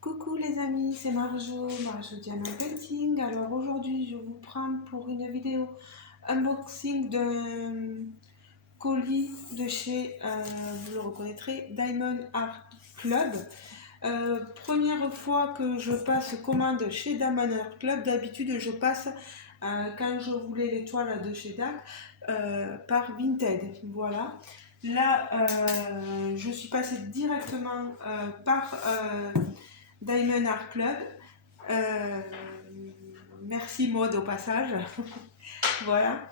Coucou les amis, c'est Marjo Diamant Painting. Alors aujourd'hui je vous prends pour une vidéo unboxing d'un colis de chez, vous le reconnaîtrez, Diamond Art Club. Première fois que je passe commande chez Diamond Art Club. D'habitude je passe quand je voulais les toiles de chez DAC par Vinted. Voilà. Là je suis passée directement par Diamond Art Club. Merci Maud au passage. Voilà.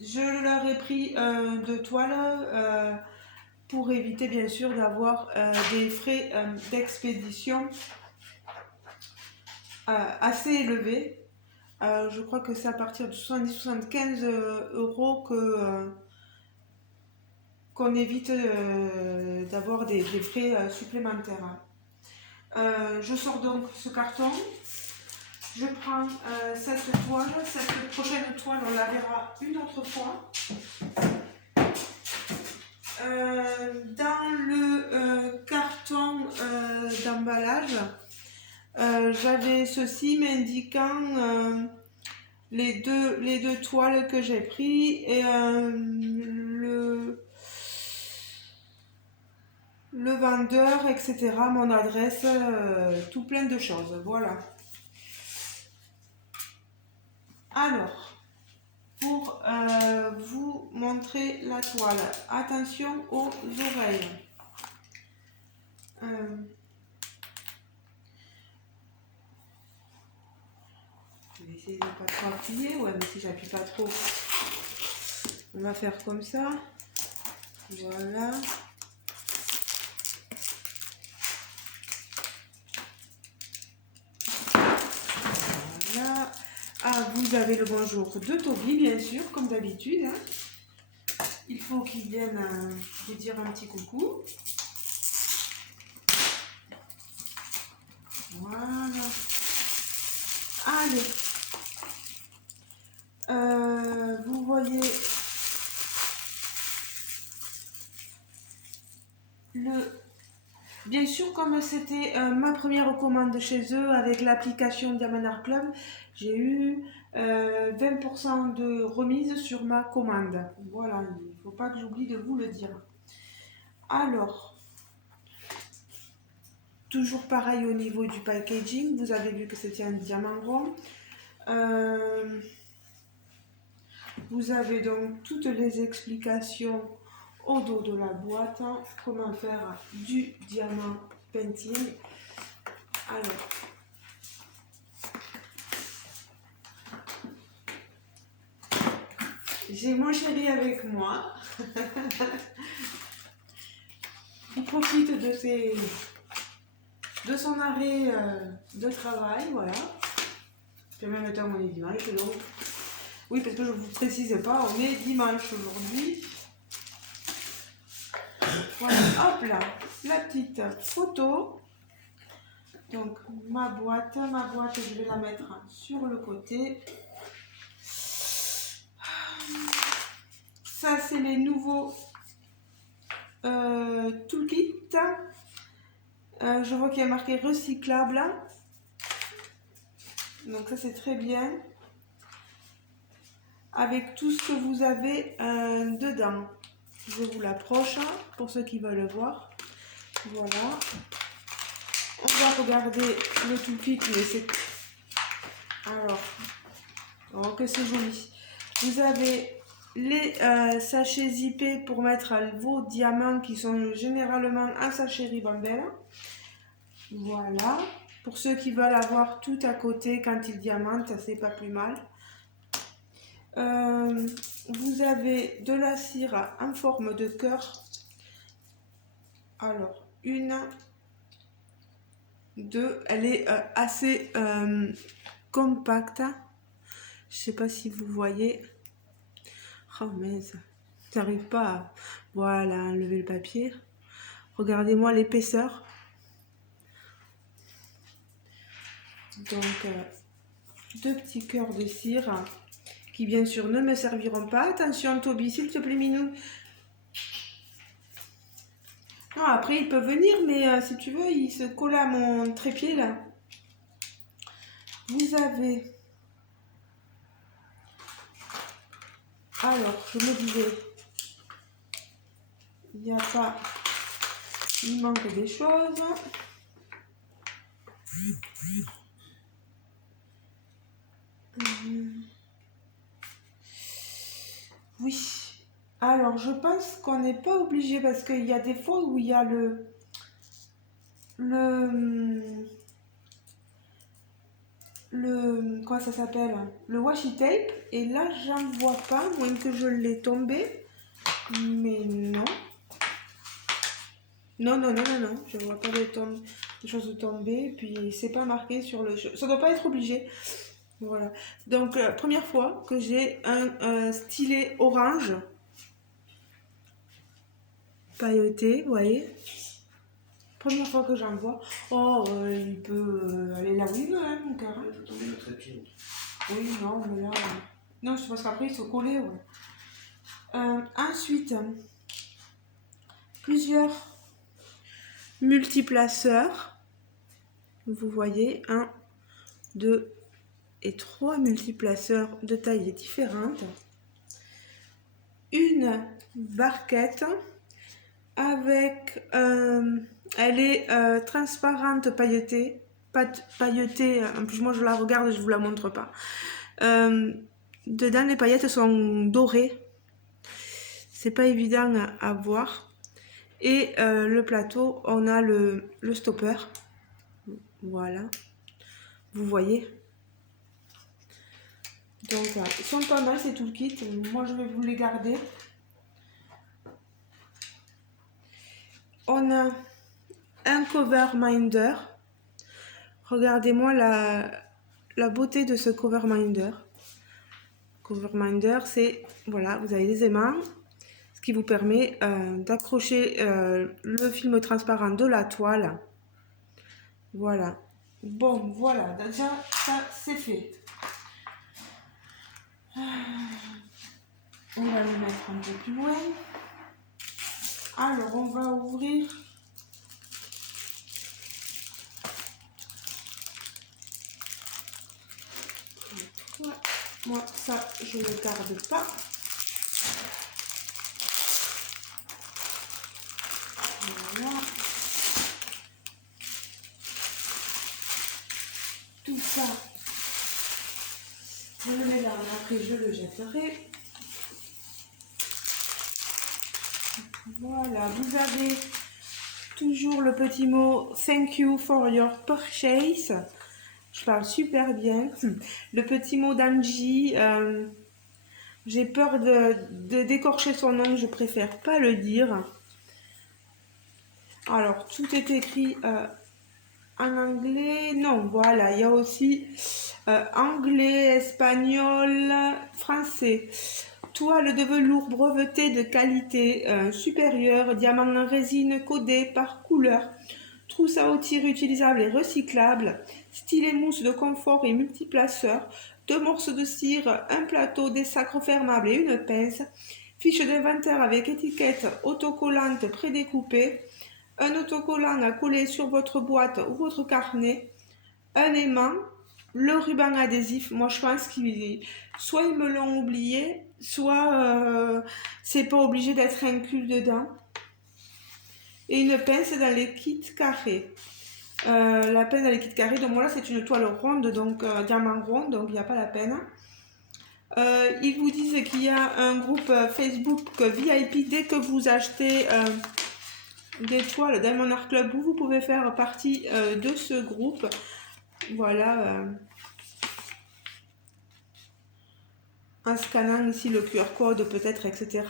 Je leur ai pris de toiles pour éviter bien sûr d'avoir des frais d'expédition assez élevés. Je crois que c'est à partir de 70-75 euros qu'on évite d'avoir des frais supplémentaires. Je sors donc ce carton, je prends cette toile, cette prochaine toile on la verra une autre fois. Dans le carton d'emballage, j'avais ceci m'indiquant les deux toiles que j'ai pris et le vendeur, etc., mon adresse, tout plein de choses. Voilà. Alors, pour vous montrer la toile, attention aux oreilles. Je vais essayer de ne pas trop appuyer. Ouais, mais si j'appuie pas trop, on va faire comme ça. Voilà. Voilà. Ah, vous avez le bonjour de Toby, bien sûr, comme d'habitude. Hein. Il faut qu'il vienne vous dire un petit coucou. Voilà. Allez. Vous voyez bien sûr, comme c'était ma première commande chez eux avec l'application Diamond Art Club, j'ai eu 20% de remise sur ma commande. Voilà, il ne faut pas que j'oublie de vous le dire. Alors, toujours pareil au niveau du packaging, vous avez vu que c'était un diamant rond. Vous avez donc toutes les explications au dos de la boîte, hein, comment faire du diamant painting. Alors, j'ai mon chéri avec moi. Il profite de son arrêt de travail, voilà. Puis en même temps on est dimanche, donc oui, parce que je ne vous précise pas, on est dimanche aujourd'hui. Voilà, hop là, la petite photo. Donc ma boîte, je vais la mettre sur le côté. Ça, c'est les nouveaux toolkits. Je vois qu'il y a marqué recyclable. Donc ça, c'est très bien. Avec tout ce que vous avez dedans. Je vous l'approche pour ceux qui veulent le voir. Voilà. On va regarder le toolkit, mais c'est... Alors, oh, que c'est joli. Vous avez les sachets zippés pour mettre vos diamants qui sont généralement un sachet ribambelle. Voilà. Pour ceux qui veulent avoir tout à côté quand ils diamantent, c'est pas plus mal. Vous avez de la cire en forme de cœur. Alors, une, deux, elle est assez compacte. Je sais pas si vous voyez. Oh mais ça n'arrive pas à... Voilà, enlever le papier. Regardez-moi l'épaisseur. Donc, deux petits cœurs de cire qui bien sûr ne me serviront pas. Attention Toby, s'il te plaît minou. Non, après, il peut venir, mais si tu veux, il se colle à mon trépied, là. Vous avez... Alors, je me disais, il n'y a pas... Il manque des choses. Oui. Alors, je pense qu'on n'est pas obligé parce qu'il y a des fois où il y a comment ça s'appelle? Le washi tape. Et là, j'en vois pas, moins que je l'ai tombé. Mais non. Non, non, non, non, non. Je vois pas de choses tomber. Et puis, c'est pas marqué sur le... Ça doit pas être obligé. Voilà. Donc, première fois que j'ai un stylet orange pailleté, vous voyez. Première fois que j'en vois. Oh, il peut aller là où il veut, hein, mon cœur. Il peut tomber le trépied. Oui, non, mais là... Non, c'est parce qu'après, il se collait, ouais. Ensuite, plusieurs multiplaceurs. Vous voyez, 1, 2 et 3 multiplaceurs de tailles différentes. Une barquette avec... elle est transparente, pailletée. Pailletée, en plus moi je la regarde, je vous la montre pas. Dedans les paillettes sont dorées. C'est pas évident à voir. Et le plateau, on a le stopper. Voilà. Vous voyez. Donc ils sont pas mal ces toolkits. Moi je vais vous les garder. On a un cover minder. Regardez-moi la beauté de ce cover minder. Cover minder, c'est, voilà, vous avez des aimants, ce qui vous permet d'accrocher le film transparent de la toile. Voilà. Bon, voilà, déjà, ça, c'est fait. On va le mettre un peu plus loin. Alors, on va ouvrir... Moi, ça, je ne le garde pas. Voilà. Tout ça, je le mets là, après je le jetterai. Voilà, vous avez toujours le petit mot « Thank you for your purchase ». Je parle super bien. Le petit mot d'Angie, j'ai peur de d'écorcher son nom, je préfère pas le dire. Alors, tout est écrit en anglais. Non, voilà, il y a aussi anglais, espagnol, français. Toile de velours brevetée de qualité supérieure, diamant en résine codé par couleur. Trousse à outils réutilisable et recyclable, stylet mousse de confort et multiplaceur, 2 morceaux de cire, un plateau, des sacs refermables et une pince, fiche d'inventaire avec étiquette autocollante prédécoupée, un autocollant à coller sur votre boîte ou votre carnet, un aimant, le ruban adhésif. Moi je pense qu'ils soit ils me l'ont oublié, soit c'est pas obligé d'être inclus dedans. Et une pince dans les kits carrés. La pince dans les kits carrés, donc voilà, c'est une toile ronde, donc diamant rond, donc il n'y a pas la peine. Ils vous disent qu'il y a un groupe Facebook VIP. Dès que vous achetez des toiles Diamond Art Club, vous pouvez faire partie de ce groupe. Voilà. En scannant ici le QR code peut-être, etc.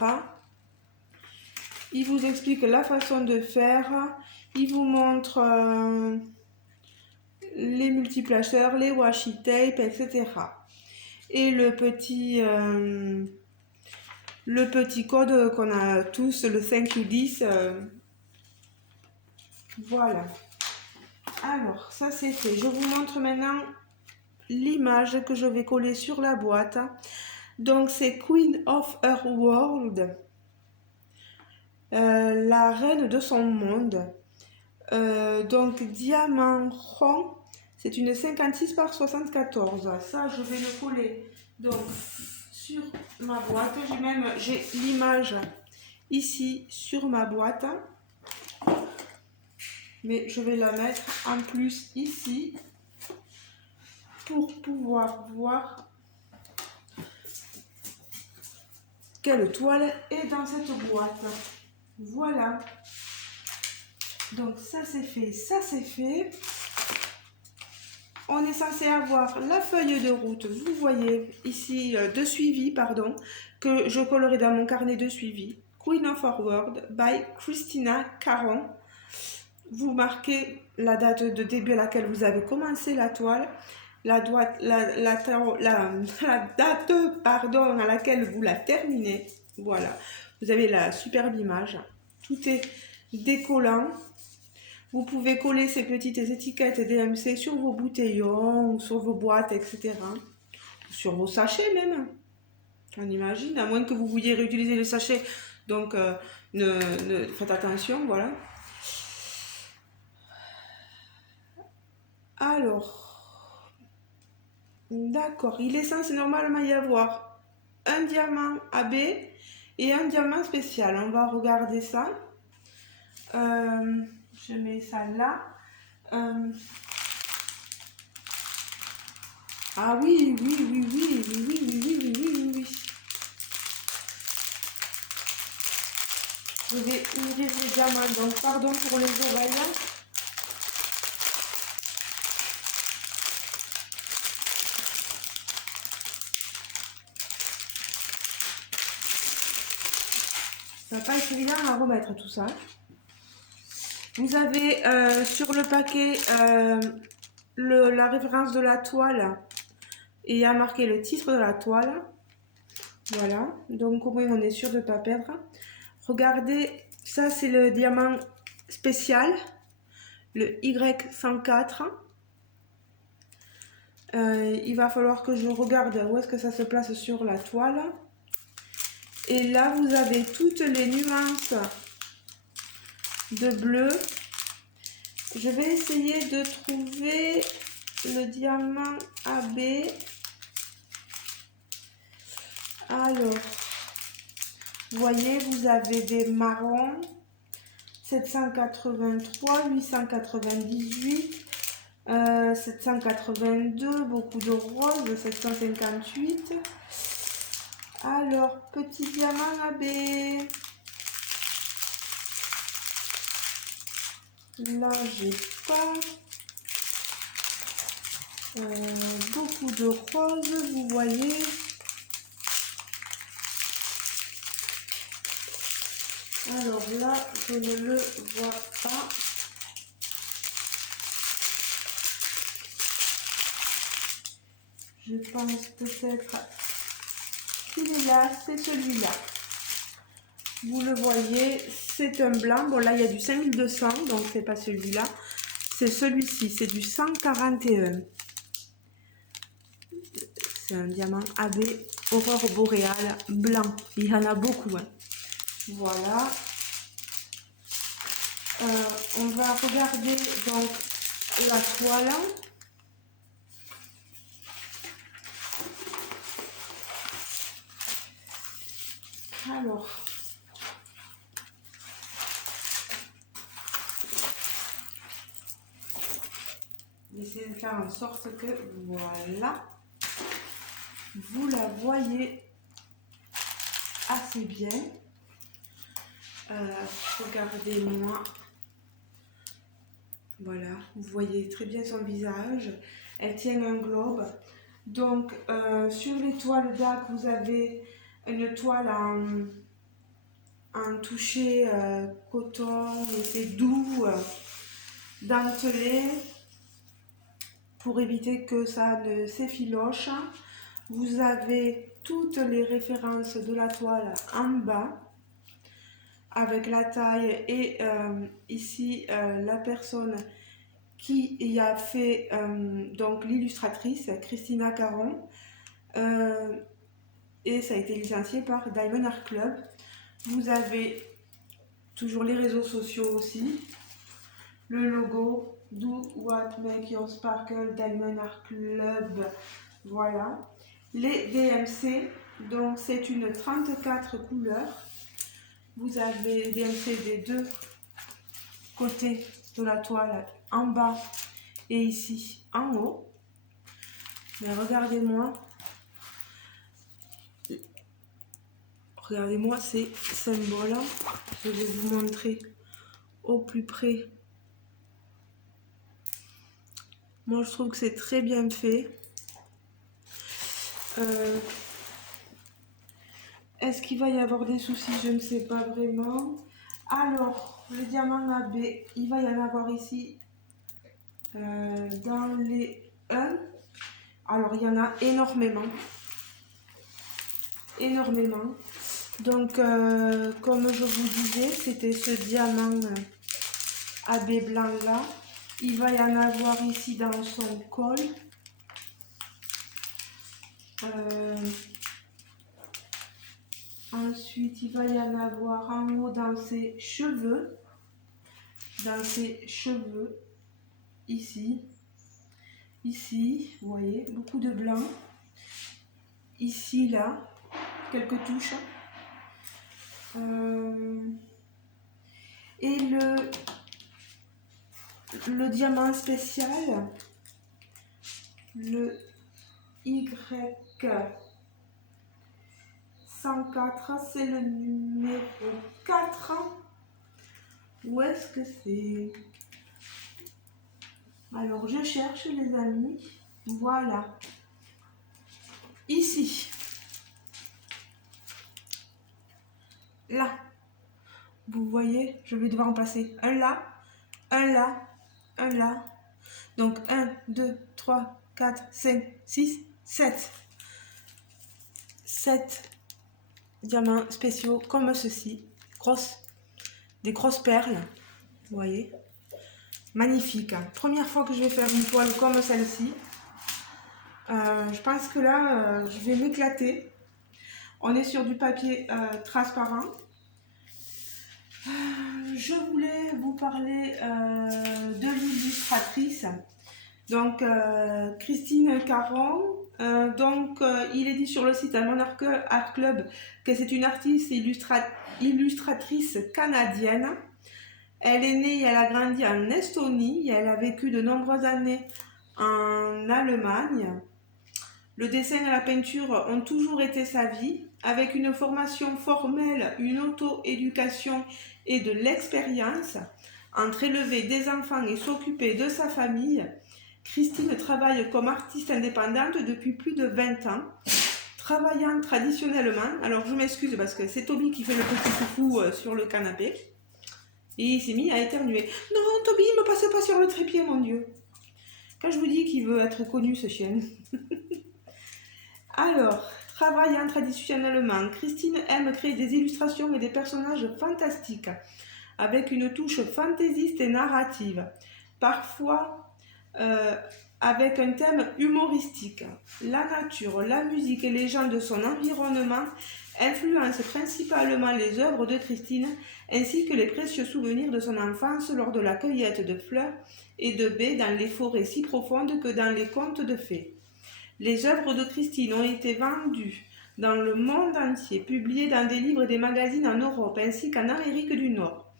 Il vous explique la façon de faire. Il vous montre les multiplaceurs, les washi tape, etc. Et le petit code qu'on a tous, le thank you 10. Voilà. Alors, ça c'est fait. Je vous montre maintenant l'image que je vais coller sur la boîte. Donc, c'est Queen of Her World. la reine de son monde. Donc diamant rond, c'est une 56 par 74. Ça, je vais le coller donc sur ma boîte. J'ai l'image ici sur ma boîte, mais je vais la mettre en plus ici pour pouvoir voir quelle toile est dans cette boîte. Voilà. Donc ça c'est fait, ça c'est fait. On est censé avoir la feuille de route, vous voyez ici, de suivi, pardon, que je collerai dans mon carnet de suivi. Queen of Forward by Christina Caron. Vous marquez la date de début à laquelle vous avez commencé la toile, la date pardon, à laquelle vous la terminez. Voilà, vous avez la superbe image. Tout est décollant. Vous pouvez coller ces petites étiquettes DMC sur vos bouteillons, sur vos boîtes, etc. Sur vos sachets même. On imagine, à moins que vous vouliez réutiliser les sachets. Donc, faites attention, voilà. Alors, d'accord, il est censé normalement y avoir un diamant AB et un diamant spécial. On va regarder ça. Je mets ça là. Ah oui, oui. Je vais ouvrir les diamants, donc pardon pour les oreilles. Ça va pas être évident à remettre tout ça. Vous avez sur le paquet la référence de la toile et il y a marqué le titre de la toile. Voilà, donc au moins on est sûr de ne pas perdre. Regardez, ça c'est le diamant spécial, le Y104. Il va falloir que je regarde où est-ce que ça se place sur la toile. Et là, vous avez toutes les nuances de bleu. Je vais essayer de trouver le diamant AB. Alors, vous voyez, vous avez des marrons, 783, 898, 782, beaucoup de roses, 758. Alors, petit diamant AB. Là, j'ai pas beaucoup de roses, vous voyez. Alors là, je ne le vois pas. Je pense peut-être qu'il est là, c'est celui-là. Vous le voyez, c'est un blanc. Bon, là, il y a du 5200, donc c'est pas celui-là. C'est celui-ci, c'est du 141. C'est un diamant AB Aurore Boréale blanc. Il y en a beaucoup. Hein. Voilà. On va regarder donc la toile. Alors, j'essaie de faire en sorte que, voilà, vous la voyez assez bien. Regardez-moi. Voilà, vous voyez très bien son visage. Elle tient un globe. Donc, sur les toiles d'Arc, vous avez une toile en toucher coton, effet doux, dentelé, pour éviter que ça ne s'effiloche. Vous avez toutes les références de la toile en bas, avec la taille et ici la personne qui y a fait, donc l'illustratrice, Christina Caron, et ça a été licencié par Diamond Art Club. Vous avez toujours les réseaux sociaux aussi. Le logo, Do What Make Your Sparkle Diamond Art Club. Voilà. Les DMC, donc c'est une 34 couleurs. Vous avez DMC des deux côtés de la toile, en bas et ici en haut. Mais regardez-moi. Regardez-moi ces symboles. Je vais vous montrer au plus près. Moi, je trouve que c'est très bien fait. Est-ce qu'il va y avoir des soucis? Je ne sais pas vraiment. Alors, le diamant AB, il va y en avoir ici dans les 1. Alors, il y en a énormément. Énormément. Donc, comme je vous disais, c'était ce diamant AB blanc là. Il va y en avoir ici dans son col. Ensuite, il va y en avoir en haut dans ses cheveux. Dans ses cheveux. Ici. Ici, vous voyez, beaucoup de blanc. Ici, là, quelques touches. Et le diamant spécial, le Y104, c'est le numéro 4. Où est-ce que c'est? Alors, je cherche, les amis. Voilà. Ici. Là. Vous voyez, je vais devoir en passer un là, un là, un là. Donc 1, 2, 3, 4, 5, 6, 7. 7 diamants spéciaux comme ceci. Des grosses perles. Vous voyez. Magnifique. Première fois que je vais faire une toile comme celle-ci. Je pense que là, je vais m'éclater. On est sur du papier transparent. Je voulais vous parler de l'illustratrice. Donc, Christine Caron. Il est dit sur le site Diamond Art Club que c'est une artiste illustratrice canadienne. Elle est née et elle a grandi en Estonie. Et elle a vécu de nombreuses années en Allemagne. Le dessin et la peinture ont toujours été sa vie. Avec une formation formelle, une auto-éducation et de l'expérience, entre élever des enfants et s'occuper de sa famille, Christine travaille comme artiste indépendante depuis plus de 20 ans, travaillant traditionnellement. Alors je m'excuse parce que c'est Toby qui fait le petit foufou sur le canapé. Et il s'est mis à éternuer. Non, Toby, ne me passe pas sur le trépied, mon Dieu. Quand je vous dis qu'il veut être connu, ce chien. Alors, travaillant traditionnellement, Christine aime créer des illustrations et des personnages fantastiques, avec une touche fantaisiste et narrative, parfois avec un thème humoristique. La nature, la musique et les gens de son environnement influencent principalement les œuvres de Christine, ainsi que les précieux souvenirs de son enfance lors de la cueillette de fleurs et de baies dans les forêts si profondes que dans les contes de fées. Les œuvres de Christine ont été vendues dans le monde entier, publiées dans des livres et des magazines en Europe ainsi qu'en Amérique du Nord.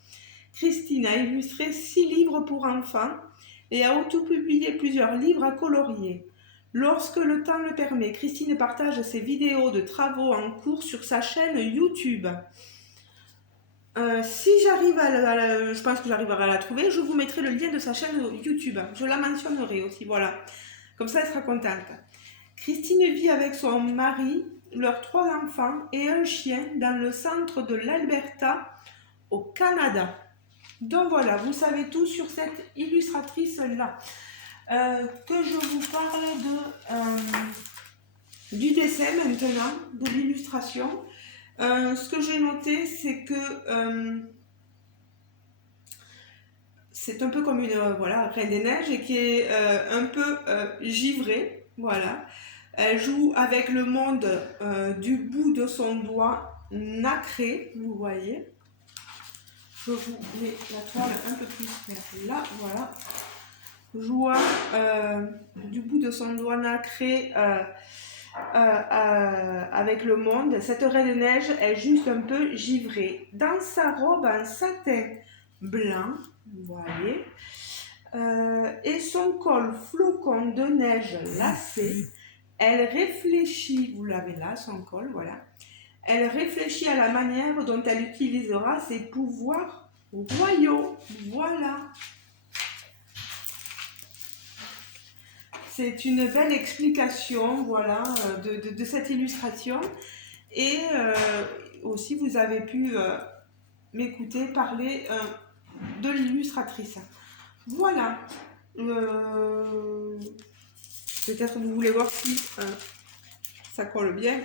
Christine a illustré 6 livres pour enfants et a auto-publié plusieurs livres à colorier. Lorsque le temps le permet, Christine partage ses vidéos de travaux en cours sur sa chaîne YouTube. Si j'arrive je pense que j'arriverai à la trouver, je vous mettrai le lien de sa chaîne YouTube. Je la mentionnerai aussi, voilà. Comme ça, elle sera contente. Christine vit avec son mari, leurs 3 enfants et un chien dans le centre de l'Alberta, au Canada. Donc voilà, vous savez tout sur cette illustratrice-là. Que je vous parle du dessin maintenant, de l'illustration. Ce que j'ai noté, c'est que c'est un peu comme une Reine des Neiges et qui est un peu givrée. Voilà. Elle joue avec le monde du bout de son doigt nacré, vous voyez. je vous mets la toile un peu plus vers là, voilà. Je vois du bout de son doigt nacré avec le monde. Cette Reine des Neiges est juste un peu givrée. Dans sa robe en satin blanc, vous voyez, et son col flocon de neige lacé, elle réfléchit, vous l'avez là, son col, voilà. Elle réfléchit à la manière dont elle utilisera ses pouvoirs royaux. Voilà. C'est une belle explication, voilà, de cette illustration. Et aussi, vous avez pu m'écouter parler de l'illustratrice. Voilà. Peut-être que vous voulez voir si ça colle bien.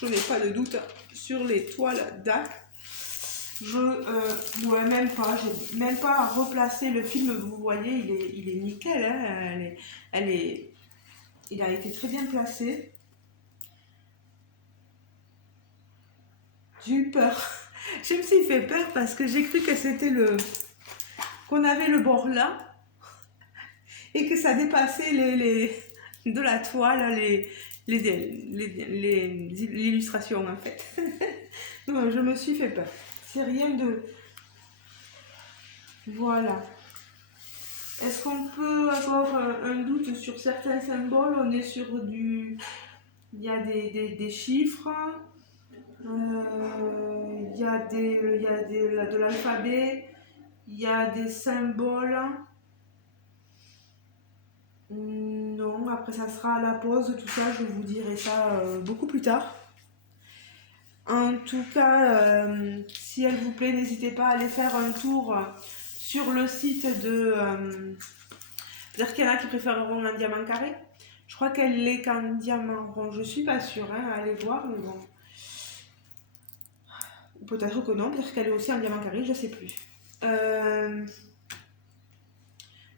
Je n'ai pas de doute sur les toiles d'Ac. Ouais, même pas, j'ai même pas replacé le film, vous voyez, il est nickel, hein, il a été très bien placé. J'ai eu peur, je me suis fait peur parce que j'ai cru que c'était qu'on avait le bord là et que ça dépassait de la toile, l'illustration en fait. Non, je me suis fait peur. C'est rien de... Voilà. Est-ce qu'on peut avoir un doute sur certains symboles? On est sur du... Il y a des chiffres, il y a de l'alphabet, il y a des symboles. Non, après ça sera à la pause, tout ça, je vous dirai ça beaucoup plus tard. En tout cas, si elle vous plaît, n'hésitez pas à aller faire un tour sur le site de... peut-être qu'il y en a qui préféreront un diamant carré. Je crois qu'elle l'est qu'en diamant rond. Je suis pas sûre, hein, allez voir, mais bon. Ou peut-être que non, peut-être qu'elle est aussi en diamant carré, je sais plus.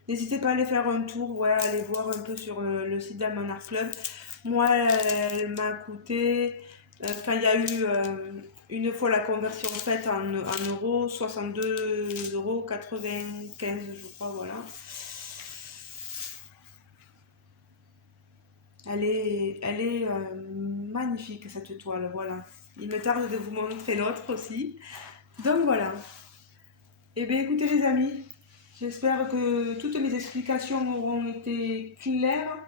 N'hésitez pas à aller faire un tour, ouais, aller voir un peu sur le site d'Alman Art Club. Moi, elle m'a coûté... Enfin, il y a eu une fois la conversion faite en euros, 62,95 €, je crois, voilà. Elle est magnifique cette toile, voilà. Il me tarde de vous montrer l'autre aussi. Donc voilà. Eh bien écoutez les amis, j'espère que toutes mes explications auront été claires.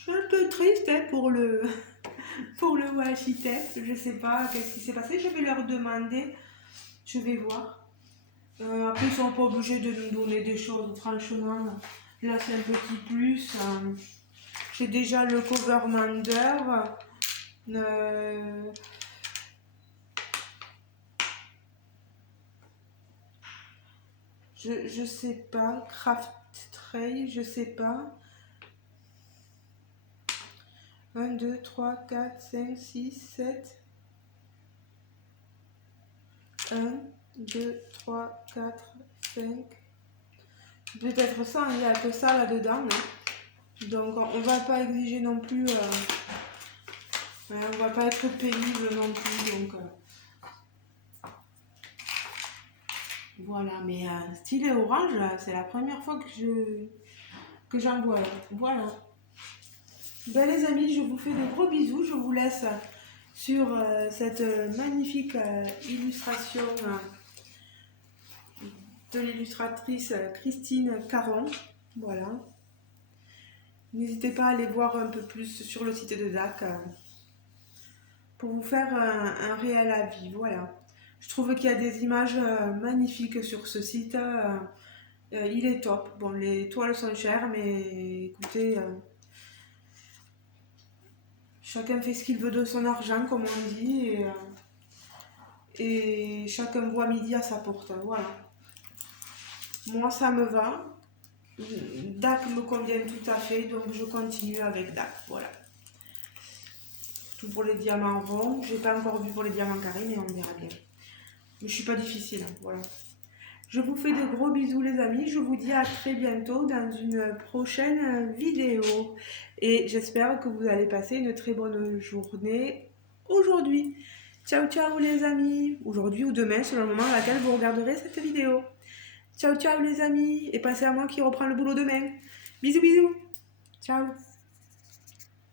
Je suis un peu triste hein, pour le architecte, je sais pas qu'est-ce qui s'est passé, je vais leur demander, je vais voir. Après ils sont pas obligés de nous donner des choses, franchement. Là, c'est un petit plus. J'ai déjà le Covermander. Je sais pas. Craft Tray, je sais pas. 1, 2, 3, 4, 5, 6, 7. 1, 2, 3, 4, 5. Peut-être ça, il n'y a que ça là-dedans. Hein. Donc on va pas exiger non plus, on va pas être pénible non plus. Donc voilà, mais stylet orange, c'est la première fois que j'en vois. Voilà. Ben les amis, je vous fais des gros bisous. Je vous laisse sur cette magnifique illustration de l'illustratrice Christine Caron. Voilà. N'hésitez pas à aller voir un peu plus sur le site de DAC pour vous faire un réel avis. Voilà. Je trouve qu'il y a des images magnifiques sur ce site. Il est top. Bon, les toiles sont chères, mais écoutez, chacun fait ce qu'il veut de son argent, comme on dit, et chacun voit midi à sa porte. Voilà. Moi, ça me va. DAC me convient tout à fait, donc je continue avec DAC. Voilà. Tout pour les diamants ronds. J'ai pas encore vu pour les diamants carrés, mais on verra bien. Mais je suis pas difficile, hein, voilà. Je vous fais de gros bisous les amis. Je vous dis à très bientôt dans une prochaine vidéo. Et j'espère que vous allez passer une très bonne journée aujourd'hui. Ciao ciao les amis, aujourd'hui ou demain selon le moment à laquelle vous regarderez cette vidéo. Ciao ciao les amis, et pensez à moi qui reprend le boulot demain. Bisous bisous, ciao.